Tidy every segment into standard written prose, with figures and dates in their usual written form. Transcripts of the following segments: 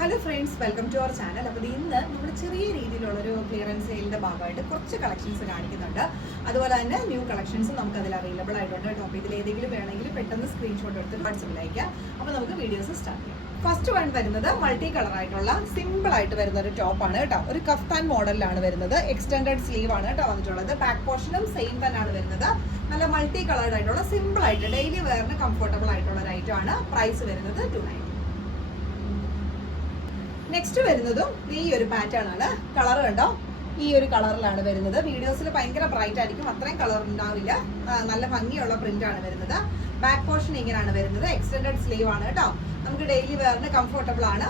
Hello friends, welcome to our channel. അപ്പോൾ ഇന്ന് നമ്മൾ ചെറിയ രീതിയിലുള്ളൊരു ക്ലിയറൻസ് സെയിലിൻ്റെ ഭാഗമായിട്ട് കുറച്ച് കളക്ഷൻസ് കാണിക്കുന്നുണ്ട്. അതുപോലെ തന്നെ ന്യൂ കളക്ഷൻസും നമുക്ക് അതിൽ അവൈലബിൾ ആയിട്ടുണ്ട് കേട്ടോ. അപ്പോൾ ഇതിൽ ഏതെങ്കിലും വേണമെങ്കിൽ പെട്ടെന്ന് സ്ക്രീൻഷോട്ട് എടുത്ത് വാട്സപ്പിൽ അയക്കാം. അപ്പോൾ നമുക്ക് വീഡിയോസ് സ്റ്റാർട്ട് ചെയ്യാം. ഫസ്റ്റ് വൺ വരുന്നത് മൾട്ടി കളർ ആയിട്ടുള്ള സിമ്പിൾ ആയിട്ട് വരുന്ന ഒരു ടോപ്പാണ് കേട്ടോ. ഒരു കഫ്താൻ മോഡലിലാണ് വരുന്നത്. എക്സ്റ്റെൻഡഡ് സ്ലീവ് ആണ് കേട്ടോ വന്നിട്ടുള്ളത്. ബാക്ക് പോർഷനും സെയിം തന്നെയാണ് വരുന്നത്. നല്ല മൾട്ടി കളേർഡ് ആയിട്ടുള്ള സിമ്പിൾ ആയിട്ട് ഡെയിലി വെയറിന് കംഫർട്ടബിൾ ആയിട്ടുള്ള ഒരു ഐറ്റം ആണ്. പ്രൈസ് വരുന്നത് 290. നെക്സ്റ്റ് വരുന്നതും ഈ ഒരു പാറ്റേൺ ആണ്. കളർ കണ്ടോ, ഈ ഒരു കളറിലാണ് വരുന്നത്. വീഡിയോസിൽ ഭയങ്കര ബ്രൈറ്റ് ആയിരിക്കും, അത്രയും കളർ ഉണ്ടാവില്ല. നല്ല ഭംഗിയുള്ള പ്രിന്റ് ആണ് വരുന്നത്. ബാക്ക് പോർഷൻ ഇങ്ങനെയാണ് വരുന്നത്. എക്സ്റ്റെൻഡഡ് സ്ലീവ് ആണ് കേട്ടോ. നമുക്ക് ഡെയിലി വെയറിന് കംഫർട്ടബിൾ ആണ്.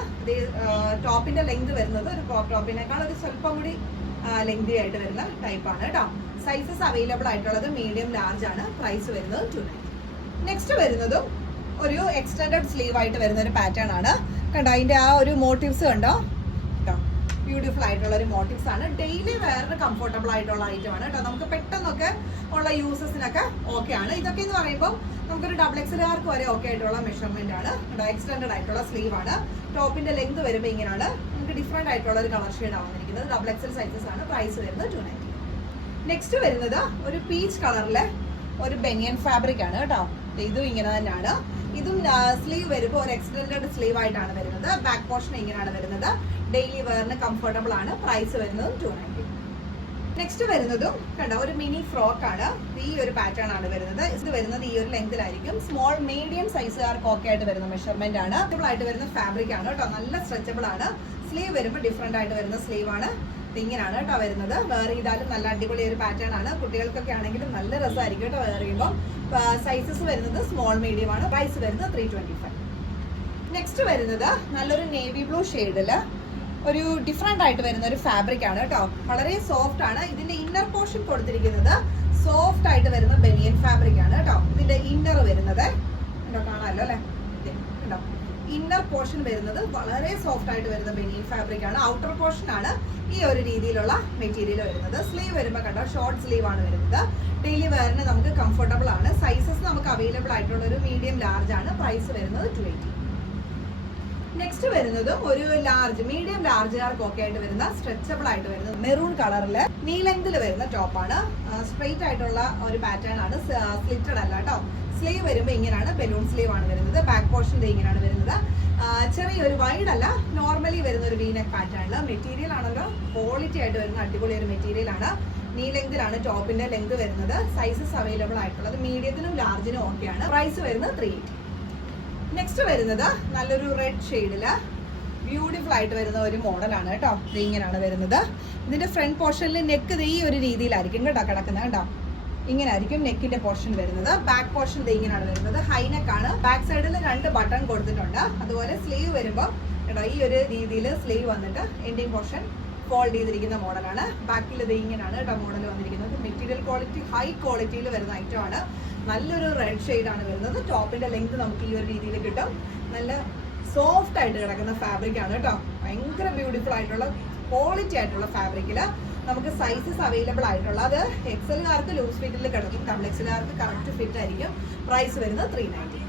ടോപ്പിന്റെ ലെങ്ത് വരുന്നത് ഒരു ക്രോപ്പ് ടോപ്പിനേക്കാൾ ഒരു സ്വല്പം കൂടി ലെങ്തി ആയിട്ട് വരുന്ന ടൈപ്പ് ആണ് കേട്ടോ. സൈസസ് അവൈലബിൾ ആയിട്ടുള്ളത് മീഡിയം ലാർജ് ആണ്. പ്രൈസ് വരുന്നത് 290. നെക്സ്റ്റ് വരുന്നതും ഒരു എക്സ്റ്റെൻഡഡ് സ്ലീവ് ആയിട്ട് വരുന്ന ഒരു പാറ്റേൺ ആണ് കണ്ടോ. അതിന്റെ ആ ഒരു മോട്ടീവ്സ് കണ്ടോ, ബ്യൂട്ടിഫുൾ ആയിട്ടുള്ള ഒരു മോട്ടീവ്സ് ആണ്. ഡെയിലി വേറെ കംഫർട്ടബിൾ ആയിട്ടുള്ള ഐറ്റം ആണ് കേട്ടോ. നമുക്ക് പെട്ടെന്നൊക്കെ ഉള്ള യൂസസിനൊക്കെ ഓക്കെ ആണ്. ഇതൊക്കെ എന്ന് പറയുമ്പോൾ നമുക്കൊരു ഡബിൾ എക്സലുകാർക്ക് വരെ ഓക്കെ ആയിട്ടുള്ള മെഷർമെന്റ് ആണ്. എക്സ്റ്റെൻഡഡ് ആയിട്ടുള്ള സ്ലീവ് ആണ്. ടോപ്പിന്റെ ലെങ്ത് വരുമ്പോൾ ഇങ്ങനെയാണ്. നമുക്ക് ഡിഫറെന്റ് ആയിട്ടുള്ള ഒരു കളർ ഷെയ്ഡ് വന്നിരിക്കുന്നത്. ഡബിൾ എക്സൽ സൈസസ് ആണ്. പ്രൈസ് വരുന്നത് 290. നെക്സ്റ്റ് വരുന്നത് ഒരു പീച്ച് കളറിലെ ഒരു ബനിയൻ ഫാബ്രിക് ആണ് കേട്ടോ. ഇതും ഇങ്ങനെ തന്നെയാണ്. ഇതും സ്ലീവ് വരുമ്പോൾ ഒരു എക്സ്റ്റെൻഡഡ് സ്ലീവ് ആയിട്ടാണ് വരുന്നത്. ബാക്ക് പോർഷൻ ഇങ്ങനെയാണ് വരുന്നത്. ഡെയിലി വെയറിന് കംഫർട്ടബിൾ ആണ്. പ്രൈസ് വരുന്നത് 290. നെക്സ്റ്റ് വരുന്നതും കണ്ടോ, ഒരു മിനി ഫ്രോക്ക് ആണ്. ഈ ഒരു പാറ്റേൺ ആണ് വരുന്നത്. ഇത് വരുന്നത് ഈ ഒരു ലെങ്തിലായിരിക്കും. സ്മോൾ മീഡിയം സൈസുകാർക്ക് ഓക്കെ ആയിട്ട് വരുന്ന മെഷർമെന്റ് ആണ്. ആയിട്ട് വരുന്ന ഫാബ്രിക് ആണ് കേട്ടോ. നല്ല സ്ട്രെച്ചബിൾ ആണ്. സ്ലീവ് വരുമ്പോൾ ഡിഫറെന്റ് ആയിട്ട് വരുന്ന സ്ലീവ് ആണ്. ഇങ്ങനെയാണ് കേട്ടോ വരുന്നത്. വേറെ ചെയ്താലും നല്ല അടിപൊളി ഒരു പാറ്റേൺ ആണ്. കുട്ടികൾക്കൊക്കെ ആണെങ്കിലും നല്ല രസമായിരിക്കും കേട്ടോ വേറെ ചെയ്യുമ്പോൾ. സൈസസ് വരുന്നത് സ്മോൾ മീഡിയം ആണ്. പ്രൈസ് വരുന്നത് 325. നെക്സ്റ്റ് വരുന്നത് നല്ലൊരു നേവി ബ്ലൂ ഷെയ്ഡില് ഒരു ഡിഫറെന്റ് ആയിട്ട് വരുന്ന ഒരു ഫാബ്രിക് ആണ് കേട്ടോ. വളരെ സോഫ്റ്റ് ആണ്. ഇതിന്റെ ഇന്നർ പോർഷൻ കൊടുത്തിരിക്കുന്നത് സോഫ്റ്റ് ആയിട്ട് വരുന്ന ബനിയൻ ഫാബ്രിക് ആണ് കേട്ടോ. ഇതിന്റെ ഇന്നർ വരുന്നത് കണ്ടോ, കാണാമല്ലോ അല്ലെ. കണ്ടോ, ഇന്നർ പോർഷൻ വരുന്നത് വളരെ സോഫ്റ്റ് ആയിട്ട് വരുന്ന ബനിയൻ ഫാബ്രിക് ആണ്. ഔട്ടർ പോർഷൻ ആണ് ഈ ഒരു രീതിയിലുള്ള മെറ്റീരിയൽ വരുന്നത്. സ്ലീവ് വരുമ്പോൾ കണ്ടോ, ഷോർട്ട് സ്ലീവ് ആണ് വരുന്നത്. ഡെയിലി വെയറിന് നമുക്ക് കംഫർട്ടബിൾ ആണ്. സൈസസ് നമുക്ക് അവൈലബിൾ ആയിട്ടുള്ള ഒരു മീഡിയം ലാർജ് ആണ്. പ്രൈസ് വരുന്നത് 280. നെക്സ്റ്റ് വരുന്നതും ഒരു ലാർജ് മീഡിയം ലാർജുകാർക്ക് ഒക്കെ ആയിട്ട് വരുന്ന സ്ട്രെച്ചബിൾ ആയിട്ട് വരുന്നത് മെറൂൺ കളറില് നീ ലെങ്തിൽ വരുന്ന ടോപ്പാണ്. സ്ട്രെയിറ്റ് ആയിട്ടുള്ള ഒരു പാറ്റേൺ ആണ്. സ്ലിറ്റഡ് അല്ല കേട്ടോ. സ്ലീവ് വരുമ്പോൾ ഇങ്ങനെയാണ്. ബലൂൺ സ്ലീവ് ആണ് വരുന്നത്. ബാക്ക് പോർഷൻ ഇങ്ങനെയാണ് വരുന്നത്. ചെറിയൊരു വൈഡ് അല്ല, നോർമലി വരുന്ന ഒരു വീനെക്ക് പാറ്റേണില്. മെറ്റീരിയൽ ആണല്ലോ ക്വാളിറ്റി ആയിട്ട് വരുന്ന അടിപൊളി ഒരു മെറ്റീരിയൽ ആണ്. നീ ലെങ്തിലാണ് ടോപ്പിന്റെ ലെങ്ത് വരുന്നത്. സൈസസ് അവൈലബിൾ ആയിട്ടുള്ളത് മീഡിയത്തിനും ലാർജിനും ഓക്കെയാണ്. പ്രൈസ് വരുന്നത് 380. നെക്സ്റ്റ് വരുന്നത് നല്ലൊരു റെഡ് ഷെയ്ഡില് ബ്യൂട്ടിഫുൾ ആയിട്ട് വരുന്ന ഒരു മോഡലാണ് കേട്ടോ. ഇത് ഇങ്ങനെയാണ് വരുന്നത്. ഇതിന്റെ ഫ്രണ്ട് പോർഷനിൽ നെക്ക് ഈ ഒരു രീതിയിലായിരിക്കും കേട്ടോ കിടക്കുന്നത്. കേട്ടോ, ഇങ്ങനെ ആയിരിക്കും നെക്കിന്റെ പോർഷൻ വരുന്നത്. ബാക്ക് പോർഷൻ ഇങ്ങനെയാണ് വരുന്നത്. ഹൈനെക്ക് ആണ്. ബാക്ക് സൈഡിൽ 2 ബട്ടൺ കൊടുത്തിട്ടുണ്ട്. അതുപോലെ സ്ലീവ് വരുമ്പോൾ കേട്ടോ ഈ ഒരു രീതിയിൽ സ്ലീവ് വന്നിട്ട് എൻഡിങ് പോർഷൻ ഫോൾഡ് ചെയ്തിരിക്കുന്ന മോഡലാണ്. ബാക്കിൽ ഇങ്ങനെയാണ് കേട്ടോ മോഡൽ വന്നിരിക്കുന്നത്. മെറ്റീരിയൽ ക്വാളിറ്റി ഹൈ ക്വാളിറ്റിയിൽ വരുന്ന ഐറ്റം ആണ്. നല്ലൊരു റെഡ് ഷെയ്ഡ് ആണ് വരുന്നത്. ടോപ്പിന്റെ ലെങ്ത് നമുക്ക് ഈ ഒരു രീതിയിൽ കിട്ടും. നല്ല സോഫ്റ്റ് ആയിട്ട് കിടക്കുന്ന ഫാബ്രിക് ആണ് കേട്ടോ. ഭയങ്കര ബ്യൂട്ടിഫുൾ ആയിട്ടുള്ള ക്വാളിറ്റി ആയിട്ടുള്ള ഫാബ്രിക്കില് നമുക്ക് സൈസസ് അവൈലബിൾ ആയിട്ടുള്ള അത് എക്സലുകാർക്ക് ലൂസ് ഫിറ്റിൽ കിടക്കും. ഡബിൾ എക്സലുകാർക്ക് കറക്റ്റ് ഫിറ്റ് ആയിരിക്കും. പ്രൈസ് വരുന്നത് 390.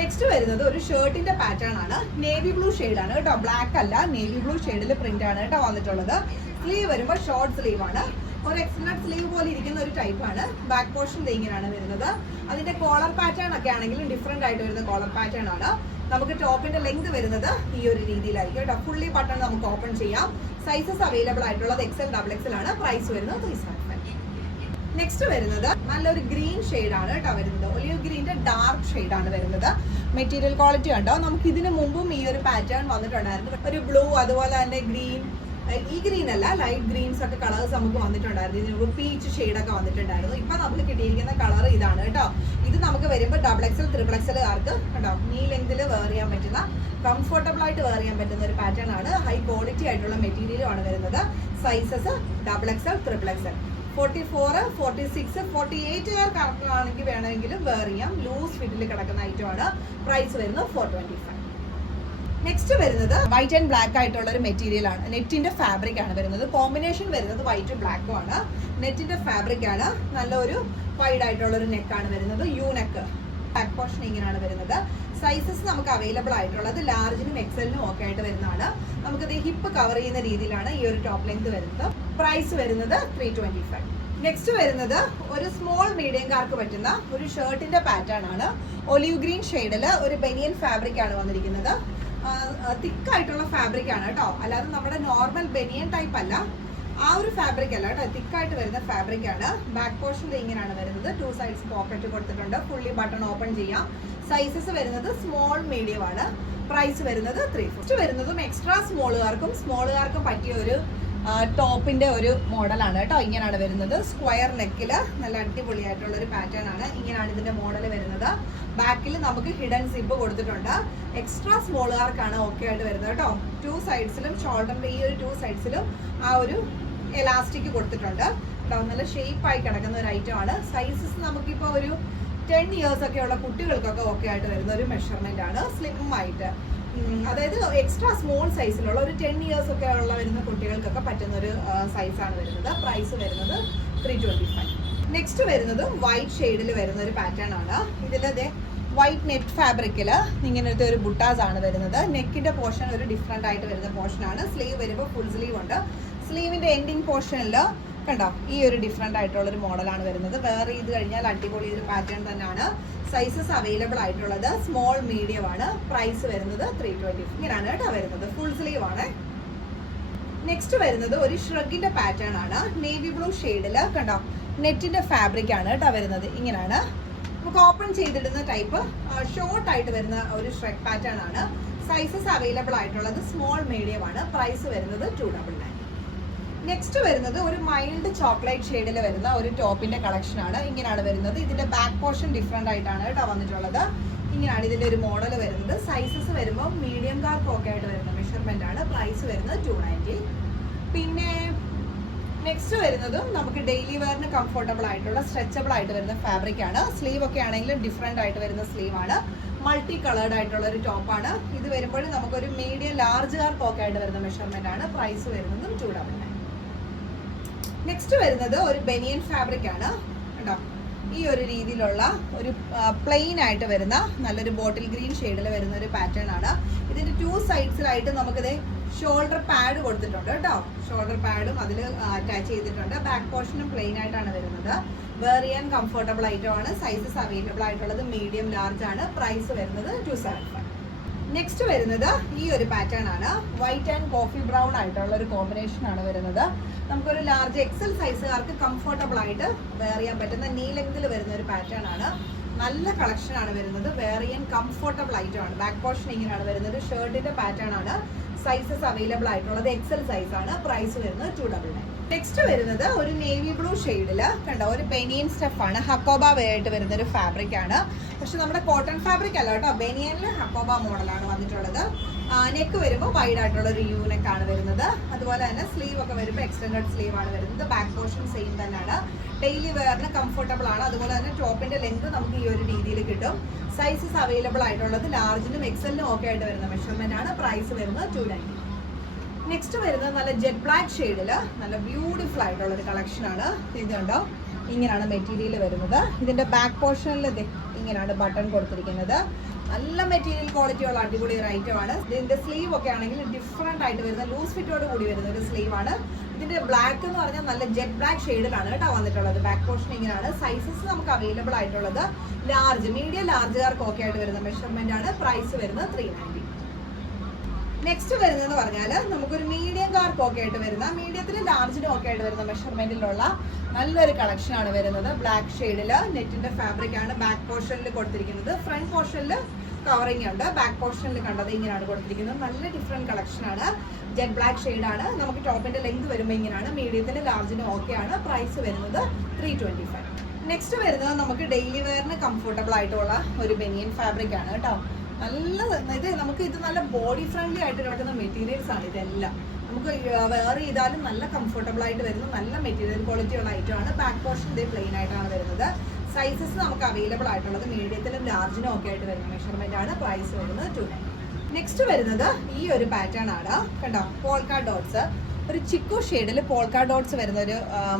നെക്സ്റ്റ് വരുന്നത് ഒരു ഷർട്ടിന്റെ പാറ്റേൺ ആണ്. നേവി ബ്ലൂ ഷെയ്ഡ് ആണ് കേട്ടോ. ബ്ലാക്ക് അല്ല, നേവി ബ്ലൂ ഷെയ്ഡിൽ പ്രിന്റ് ആണ് കേട്ടോ വന്നിട്ടുള്ളത്. സ്ലീവ് വരുമ്പോൾ ഷോർട്ട് സ്ലീവ് ആണ്. ഒരു എക്സ്റ്റൻഡ് സ്ലീവ് പോലെ ഇരിക്കുന്ന ഒരു ടൈപ്പ് ആണ്. ബാക്ക് പോർഷൻ ഇങ്ങനെയാണ് വരുന്നത്. അതിന്റെ കോളർ പാറ്റേൺ ഒക്കെ ആണെങ്കിലും ഡിഫറെന്റ് ആയിട്ട് വരുന്ന കോളർ പാറ്റേൺ ആണ്. നമുക്ക് ടോപ്പിന്റെ ലെങ്ത് വരുന്നത് ഈ ഒരു രീതിയിലായിരിക്കും കേട്ടോ. ഫുള്ളി ബട്ടൺ നമുക്ക് ഓപ്പൺ ചെയ്യാം. സൈസസ് അവൈലബിൾ ആയിട്ടുള്ളത് എക്സൽ ഡബിൾ എക്സൽ ആണ്. പ്രൈസ് വരുന്നത് 375. നെക്സ്റ്റ് വരുന്നത് നല്ലൊരു ഗ്രീൻ ഷെയ്ഡ് ആണ് കേട്ടോ വരുന്നത്. ഒലിവ് ഗ്രീന്റെ ഡാർക്ക് ഷെയ്ഡ് ആണ് വരുന്നത്. മെറ്റീരിയൽ ക്വാളിറ്റി ഉണ്ടോ. നമുക്ക് ഇതിനു മുമ്പും ഈ ഒരു പാറ്റേൺ വന്നിട്ടുണ്ടായിരുന്നു. ഒരു ബ്ലൂ, അതുപോലെ തന്നെ ഗ്രീൻ, ഈ ഗ്രീൻ അല്ല ലൈറ്റ് ഗ്രീൻസ് ഒക്കെ കളേഴ്സ് നമുക്ക് വന്നിട്ടുണ്ടായിരുന്നു. ഇതിന് പീച്ച് ഷെയ്ഡൊക്കെ വന്നിട്ടുണ്ടായിരുന്നു. ഇപ്പൊ നമുക്ക് കിട്ടിയിരിക്കുന്ന കളർ ഇതാണ് കേട്ടോ. ഇത് നമുക്ക് വരുമ്പോൾ ഡബിൾ എക്സൽ ട്രിപ്പിൾ എക്സലുകാർക്ക് കേട്ടോ നീ ലെങ്തിൽ വെയർ ചെയ്യാൻ പറ്റുന്ന കംഫർട്ടബിൾ ആയിട്ട് വെയർ ചെയ്യാൻ പറ്റുന്ന ഒരു പാറ്റേൺ ആണ്. ഹൈ ക്വാളിറ്റി ആയിട്ടുള്ള മെറ്റീരിയലും ആണ് വരുന്നത്. Sizes double XL triple XL 44, 46, 48 കണക്കാണെങ്കിൽ വേണമെങ്കിലും വെയർ ചെയ്യാം. ലൂസ് ഫിറ്റിൽ കിടക്കുന്ന ഐറ്റം ആണ്. പ്രൈസ് വരുന്നത് 425. നെക്സ്റ്റ് വരുന്നത് വൈറ്റ് ആൻഡ് ബ്ലാക്ക് ആയിട്ടുള്ള ഒരു മെറ്റീരിയൽ ആണ്. നെറ്റിന്റെ ഫാബ്രിക് ആണ് വരുന്നത്. കോമ്പിനേഷൻ വരുന്നത് വൈറ്റും ബ്ലാക്കും ആണ്. നെറ്റിന്റെ ഫാബ്രിക് ആണ്. നല്ലൊരു വൈഡ് ആയിട്ടുള്ള ഒരു നെക്കാണ് വരുന്നത്. യു നെക്ക് ബാക്ക് പോർഷൻ ഇങ്ങനെയാണ് വരുന്നത്. സൈസസ് നമുക്ക് അവൈലബിൾ ആയിട്ടുള്ളത് ലാർജിനും എക്സലിനും ഒക്കെ ആയിട്ട് വരുന്നതാണ്. നമുക്കിത് ഹിപ്പ് കവർ ചെയ്യുന്ന രീതിയിലാണ് ഈ ഒരു ടോപ്പ് ലെങ്ത് വരുന്നത്. പ്രൈസ് വരുന്നത് 325. നെക്സ്റ്റ് വരുന്നത് ഒരു സ്മോൾ മീഡിയംകാർക്ക് പറ്റുന്ന ഒരു ഷർട്ടിന്റെ പാറ്റേൺ ആണ്. ഒലിവ് ഗ്രീൻ ഷെയ്ഡിൽ ഒരു ബനിയൻ ഫാബ്രിക് ആണ് വന്നിരിക്കുന്നത്. തിക്കായിട്ടുള്ള ഫാബ്രിക് ആണ് കേട്ടോ, അല്ലാതെ നമ്മുടെ നോർമൽ ബനിയൻ ടൈപ്പ് അല്ല. ആ ഒരു ഫാബ്രിക് അല്ല കേട്ടോ, തിക്കായിട്ട് വരുന്ന ഫാബ്രിക് ആണ്. ബാക്ക് പോർഷനിൽ ഇങ്ങനെയാണ് വരുന്നത്. 2 സൈഡ്സ് പോക്കറ്റ് കൊടുത്തിട്ടുണ്ട്. ഫുള്ളി ബട്ടൺ ഓപ്പൺ ചെയ്യാം. സൈസസ് വരുന്നത് സ്മോൾ മീഡിയം ആണ്. പ്രൈസ് വരുന്നത് 350. വരുന്നതും എക്സ്ട്രാ സ്മോളുകാർക്കും പറ്റിയ ഒരു ടോപ്പിന്റെ ഒരു മോഡലാണ് കേട്ടോ. ഇങ്ങനെയാണ് വരുന്നത്. സ്ക്വയർ നെക്കില് നല്ല അടിപൊളിയായിട്ടുള്ള ഒരു പാറ്റേൺ ആണ്. ഇങ്ങനെയാണ് ഇതിന്റെ മോഡൽ വരുന്നത്. ബാക്കിൽ നമുക്ക് ഹിഡൻ സിപ്പ് കൊടുത്തിട്ടുണ്ട്. എക്സ്ട്രാ സ്മോളുകാർക്കാണ് ഓക്കെ ആയിട്ട് വരുന്നത് കേട്ടോ. 2 സൈഡ്സിലും ഷോൾഡറിന്റെ ഈ ഒരു 2 സൈഡ്സിലും ആ ഒരു എലാസ്റ്റിക് കൊടുത്തിട്ടുണ്ട്. നല്ല ഷേപ്പായി കിടക്കുന്ന ഒരു ഐറ്റം ആണ്. സൈസസ് നമുക്കിപ്പോ ഒരു 10 ഇയേഴ്സ് ഒക്കെ ഉള്ള കുട്ടികൾക്കൊക്കെ ഓക്കെ ആയിട്ട് വരുന്ന ഒരു മെഷർമെന്റ് ആണ്. സ്ലിം ആയിട്ട്, അതായത് എക്സ്ട്രാ സ്മോൾ സൈസിലുള്ള ഒരു 10 ഇയേഴ്സ് ഒക്കെ ഉള്ള വരുന്ന കുട്ടികൾക്കൊക്കെ പറ്റുന്ന ഒരു സൈസാണ് വരുന്നത്. പ്രൈസ് വരുന്നത് 325. നെക്സ്റ്റ് വരുന്നത് വൈറ്റ് ഷെയ്ഡിൽ വരുന്ന ഒരു പാറ്റേൺ ആണ്. ഇതിലത് വൈറ്റ് നെറ്റ് ഫാബ്രിക്കില് ഇങ്ങനത്തെ ഒരു ബുട്ടാസ് ആണ് വരുന്നത്. നെക്കിന്റെ പോർഷൻ ഒരു ഡിഫറെന്റ് ആയിട്ട് വരുന്ന പോർഷൻ ആണ്. സ്ലീവ് വരുമ്പോൾ ഫുൾ സ്ലീവ് ഉണ്ട്. സ്ലീവിന്റെ എൻഡിങ് പോർഷനിൽ കണ്ടോ ഈ ഒരു ഡിഫറെന്റ് ആയിട്ടുള്ള ഒരു മോഡലാണ് വരുന്നത്. വേറെ ചെയ്ത് കഴിഞ്ഞാൽ അടിപൊളി ഒരു പാറ്റേൺ തന്നെയാണ്. സൈസസ് അവൈലബിൾ ആയിട്ടുള്ളത് സ്മോൾ മീഡിയം ആണ്. പ്രൈസ് വരുന്നത് 320. ഇങ്ങനെയാണ് കേട്ടോ വരുന്നത്. ഫുൾ സ്ലീവ് ആണ്. നെക്സ്റ്റ് വരുന്നത് ഒരു ഷ്രഗിന്റെ പാറ്റേൺ ആണ്. നേവി ബ്ലൂ ഷെയ്ഡില് കണ്ടോ നെറ്റിന്റെ ഫാബ്രിക് ആണ് കേട്ടോ വരുന്നത്. ഇങ്ങനെയാണ് നമുക്ക് ഓപ്പൺ ചെയ്തിടുന്ന ടൈപ്പ് ഷോർട്ട് ആയിട്ട് വരുന്ന ഒരു ഷ്രഗ് പാറ്റേൺ ആണ്. സൈസസ് അവൈലബിൾ ആയിട്ടുള്ളത് സ്മോൾ മീഡിയം ആണ്. പ്രൈസ് വരുന്നത് 299. നെക്സ്റ്റ് വരുന്നത് ഒരു മൈൽഡ് ചോക്ലേറ്റ് ഷെയ്ഡിൽ വരുന്ന ഒരു ടോപ്പിന്റെ കളക്ഷൻ ആണ്. ഇങ്ങനെയാണ് വരുന്നത്. ഇതിന്റെ ബാക്ക് പോർഷൻ ഡിഫറെന്റ് ആയിട്ടാണ് കേട്ടോ വന്നിട്ടുള്ളത്. ഇങ്ങനെയാണ് ഇതിന്റെ ഒരു മോഡൽ വരുന്നത്. സൈസസ് വരുമ്പോൾ മീഡിയംകാർക്ക് ഒക്കെ ആയിട്ട് വരുന്ന മെഷർമെന്റ് ആണ്. പ്രൈസ് വരുന്നത് 290. പിന്നെ നെക്സ്റ്റ് വരുന്നതും നമുക്ക് ഡെയിലി വെയറിന് കംഫർട്ടബിൾ ആയിട്ടുള്ള സ്ട്രെച്ചബിൾ ആയിട്ട് വരുന്ന ഫാബ്രിക് ആണ്. സ്ലീവ് ഒക്കെ ആണെങ്കിലും ഡിഫറെന്റ് ആയിട്ട് വരുന്ന സ്ലീവ് ആണ്. മൾട്ടി കളേർഡ് ആയിട്ടുള്ള ഒരു ടോപ്പാണ് ഇത്. വരുമ്പോൾ നമുക്കൊരു മീഡിയം ലാർജുകാർക്ക് ഒക്കെ ആയിട്ട് വരുന്ന മെഷർമെന്റ് ആണ്. പ്രൈസ് വരുന്നതും 299. നെക്സ്റ്റ് വരുന്നത് ഒരു ബനിയൻ ഫാബ്രിക് ആണ് കേട്ടോ. ഈ ഒരു രീതിയിലുള്ള ഒരു പ്ലെയിൻ ആയിട്ട് വരുന്ന നല്ലൊരു ബോട്ടിൽ ഗ്രീൻ ഷെയ്ഡിൽ വരുന്ന ഒരു പാറ്റേൺ ആണ്. ഇതിന്റെ 2 സൈഡ്സിലായിട്ട് നമുക്കിത് ഷോൾഡർ പാഡ് കൊടുത്തിട്ടുണ്ട് കേട്ടോ. ഷോൾഡർ പാഡും അതിൽ അറ്റാച്ച് ചെയ്തിട്ടുണ്ട്. ബാക്ക് പോർഷനും പ്ലെയിൻ ആയിട്ടാണ് വരുന്നത്. വെയർ ചെയ്യാൻ കംഫർട്ടബിൾ ഐറ്റം ആണ്. സൈസസ് അവൈലബിൾ ആയിട്ടുള്ളത് മീഡിയം ലാർജ് ആണ്. പ്രൈസ് വരുന്നത് 275. നെക്സ്റ്റ് വരുന്നത് ഈ ഒരു പാറ്റേൺ ആണ്. വൈറ്റ് ആൻഡ് കോഫി ബ്രൗൺ ആയിട്ടുള്ള ഒരു കോമ്പിനേഷൻ ആണ് വരുന്നത്. നമുക്കൊരു ലാർജ് എക്സൽ സൈസുകാർക്ക് കംഫർട്ടബിൾ ആയിട്ട് വെയർ ചെയ്യാൻ പറ്റുന്ന നീ ലെങ്തിൽ വരുന്ന ഒരു പാറ്റേൺ ആണ്. നല്ല കളക്ഷൻ ആണ് വരുന്നത്. വെയർ ചെയ്യാൻ കംഫർട്ടബിൾ ഐറ്റം ആണ്. ബാക്ക് പോർഷൻ ഇങ്ങനെയാണ് വരുന്നത്. ഷർട്ടിന്റെ പാറ്റേൺ ആണ്. സൈസസ് അവൈലബിൾ ആയിട്ടുള്ളത് എക്സൽ സൈസ് ആണ്. പ്രൈസ് വരുന്നത് 299. നെക്സ്റ്റ് വരുന്നത് ഒരു നേവി ബ്ലൂ ഷെയ്ഡില് കണ്ടോ ഒരു ബനിയൻ സ്റ്റഫ് ആണ്. ഹക്കോബ വേ ആയിട്ട് വരുന്ന ഒരു ഫാബ്രിക് ആണ്. പക്ഷെ നമ്മുടെ കോട്ടൺ ഫാബ്രിക് അല്ല കേട്ടോ. ബനിയനിൽ ഹക്കോബ മോഡലാണ് വന്നിട്ടുള്ളത്. നെക്ക് വരുമ്പോൾ വൈഡ് ആയിട്ടുള്ള ഒരു യു നെക്ക് ആണ് വരുന്നത്. അതുപോലെ തന്നെ സ്ലീവ് ഒക്കെ വരുമ്പോൾ എക്സ്റ്റൻഡഡ് സ്ലീവ് ആണ് വരുന്നത്. ബാക്ക് പോർഷൻ സെയിം തന്നെയാണ്. ഡെയിലി വെയറിന് കംഫർട്ടബിൾ ആണ്. അതുപോലെ തന്നെ ടോപ്പിന്റെ ലെങ്ത് നമുക്ക് ഈ ഒരു രീതിയിൽ കിട്ടും. സൈസസ് അവൈലബിൾ ആയിട്ടുള്ളത് ലാർജിനും എക്സലിനും ഒക്കെ ആയിട്ട് വരുന്ന മെഷർമെന്റ് ആണ്. പ്രൈസ് വരുന്നത് 290. നെക്സ്റ്റ് വരുന്നത് നല്ല ജെറ്റ് ബ്ലാക്ക് ഷെയ്ഡില് നല്ല ബ്യൂട്ടിഫുൾ ആയിട്ടുള്ള ഒരു കളക്ഷൻ ആണ്. ഇതുണ്ടോ ഇങ്ങനെയാണ് മെറ്റീരിയൽ വരുന്നത്. ഇതിന്റെ ബാക്ക് പോർഷനിൽ ഇങ്ങനെയാണ് ബട്ടൺ കൊടുത്തിരിക്കുന്നത്. നല്ല മെറ്റീരിയൽ ക്വാളിറ്റി ഉള്ള അടിപൊളി ഒരു ഐറ്റം ആണ്. ഇതിന്റെ സ്ലീവ് ഒക്കെ ആണെങ്കിൽ ഡിഫറെന്റ് ആയിട്ട് വരുന്ന ലൂസ് ഫിറ്റോട് കൂടി വരുന്ന ഒരു സ്ലീവ് ആണ്. ഇതിന്റെ ബ്ലാക്ക് എന്ന് പറഞ്ഞാൽ നല്ല ജെറ്റ് ബ്ലാക്ക് ഷെയ്ഡിലാണ് കേട്ടോ വന്നിട്ടുള്ളത്. ബാക്ക് പോർഷൻ ഇങ്ങനെയാണ്. സൈസസ് നമുക്ക് അവൈലബിൾ ആയിട്ടുള്ളത് ലാർജ് മീഡിയം ലാർജുകാർക്ക് ഒക്കെ ആയിട്ട് വരുന്ന മെഷർമെന്റ് ആണ്. പ്രൈസ് വരുന്നത് 390. നെക്സ്റ്റ് വരുന്നതെന്ന് പറഞ്ഞാൽ നമുക്കൊരു മീഡിയംകാർക്ക് ഒക്കെ ആയിട്ട് വരുന്ന മീഡിയത്തിനും ലാർജിനും ഒക്കെ ആയിട്ട് വരുന്ന മെഷർമെന്റിലുള്ള നല്ലൊരു കളക്ഷൻ ആണ് വരുന്നത്. ബ്ലാക്ക് ഷെയ്ഡില് നെറ്റിന്റെ ഫാബ്രിക് ആണ് ബാക്ക് പോർഷനിൽ കൊടുത്തിരിക്കുന്നത്. ഫ്രണ്ട് പോർഷനിൽ കവറിംഗ് ഉണ്ട്. ബാക്ക് പോർഷനിൽ കണ്ടത് ഇങ്ങനെയാണ് കൊടുത്തിരിക്കുന്നത്. നല്ല ഡിഫറെന്റ് കളക്ഷൻ ആണ്. ജെറ്റ് ബ്ലാക്ക് ഷെയ്ഡ് ആണ്. നമുക്ക് ടോപ്പിന്റെ ലെങ്ത് വരുമ്പോൾ ഇങ്ങനെയാണ്. മീഡിയത്തിന് ലാർജിനും ഓക്കെ ആണ്. പ്രൈസ് വരുന്നത് 325. നെക്സ്റ്റ് വരുന്നത് നമുക്ക് ഡെയിലി വെയറിന് കംഫർട്ടബിൾ ആയിട്ടുള്ള ഒരു ബനിയൻ ഫാബ്രിക് ആണ് കേട്ടോ. നല്ല ഇത് നല്ല ബോഡി ഫ്രണ്ട്ലി ആയിട്ട് കിടക്കുന്ന മെറ്റീരിയൽസ് ആണ് ഇതെല്ലാം. നമുക്ക് വെയർ ചെയ്താലും നല്ല കംഫർട്ടബിൾ ആയിട്ട് വരുന്ന നല്ല മെറ്റീരിയൽ ക്വാളിറ്റി ഉള്ള ഐറ്റം ആണ്. ബാക്ക് പോർഷൻ ഇതേ പ്ലെയിൻ ആയിട്ടാണ് വരുന്നത്. സൈസസ് നമുക്ക് അവൈലബിൾ ആയിട്ടുള്ളത് മീഡിയത്തിലും ലാർജിനും ഒക്കെ ആയിട്ട് വരുന്ന മെഷർമെന്റ് ആണ്. പ്രൈസ് വരുന്നത് 290. നെക്സ്റ്റ് വരുന്നത് ഈ ഒരു പാറ്റേൺ ആണ് കണ്ടോ. പോൾക്കാ ഡോട്ട്സ് ഒരു ചിക്കു ഷെയ്ഡിൽ പോൾക്കാ ഡോട്ട്സ് വരുന്ന ഒരു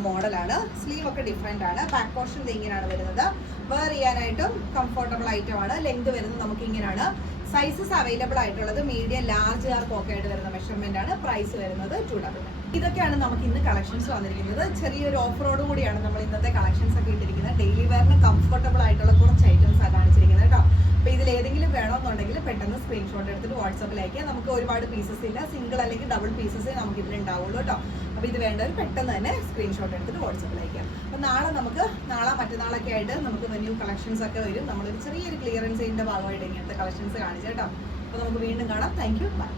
മോഡലാണ്. സ്ലീവ് ഒക്കെ ഡിഫറെന്റ് ആണ്. ബാക്ക് പോർഷൻ ഇങ്ങനെയാണ് വരുന്നത്. വെയർ ചെയ്യാനായിട്ടും കംഫർട്ടബിൾ ഐറ്റം ആണ്. ലെങ്ത് വരുന്നത് നമുക്ക് ഇങ്ങനെയാണ്. സൈസസ് അവൈലബിൾ ആയിട്ടുള്ളത് മീഡിയം, ലാർജ് ഒക്കെ ആയിട്ട് വരുന്ന മെഷർമെന്റ് ആണ്. പ്രൈസ് വരുന്നത് 299. ഇതൊക്കെയാണ് നമുക്ക് ഇന്ന് കളക്ഷൻസ് വന്നിരിക്കുന്നത്. ചെറിയൊരു ഓഫറോട് കൂടിയാണ് നമ്മൾ ഇന്നത്തെ കളക്ഷൻസ് ഒക്കെ ഇട്ടിരിക്കുന്നത്. ഡെയിലി വെയറിന് കംഫർട്ടബിൾ ആയിട്ടുള്ള കുറച്ച് ഐറ്റംസ് ആണ് കാണിച്ചിരിക്കുന്നത് കേട്ടോ. അപ്പോൾ ഇതിൽ ഏതെങ്കിലും വേണമെന്നുണ്ടെങ്കിൽ പെട്ടെന്ന് സ്ക്രീൻഷോട്ട് എടുത്തിട്ട് വാട്സാപ്പിലേക്ക്. നമുക്ക് ഒരുപാട് പീസസ് ഇല്ല, സിംഗിൾ അല്ലെങ്കിൽ ഡബിൾ പീസസേ നമുക്ക് ഇതിലുണ്ടാവുള്ളൂ കേട്ടോ. അപ്പോൾ ഇത് വേണ്ടവർ പെട്ടെന്ന് തന്നെ സ്ക്രീൻഷോട്ട് എടുത്തിട്ട് വാട്സാപ്പിലേക്ക്. അപ്പോൾ നാളെ മറ്റന്നാളൊക്കെ ആയിട്ട് നമുക്ക് ന്യൂ കളക്ഷൻസ് ഒക്കെ വരും. നമ്മളൊരു ചെറിയൊരു ക്ലിയറൻസിന്റെ ഭാഗമായിട്ട് ഇങ്ങനത്തെ കളക്ഷൻസ് കാണിച്ചു കേട്ടോ. അപ്പോൾ നമുക്ക് വീണ്ടും കാണാം. Thank you. ബൈ.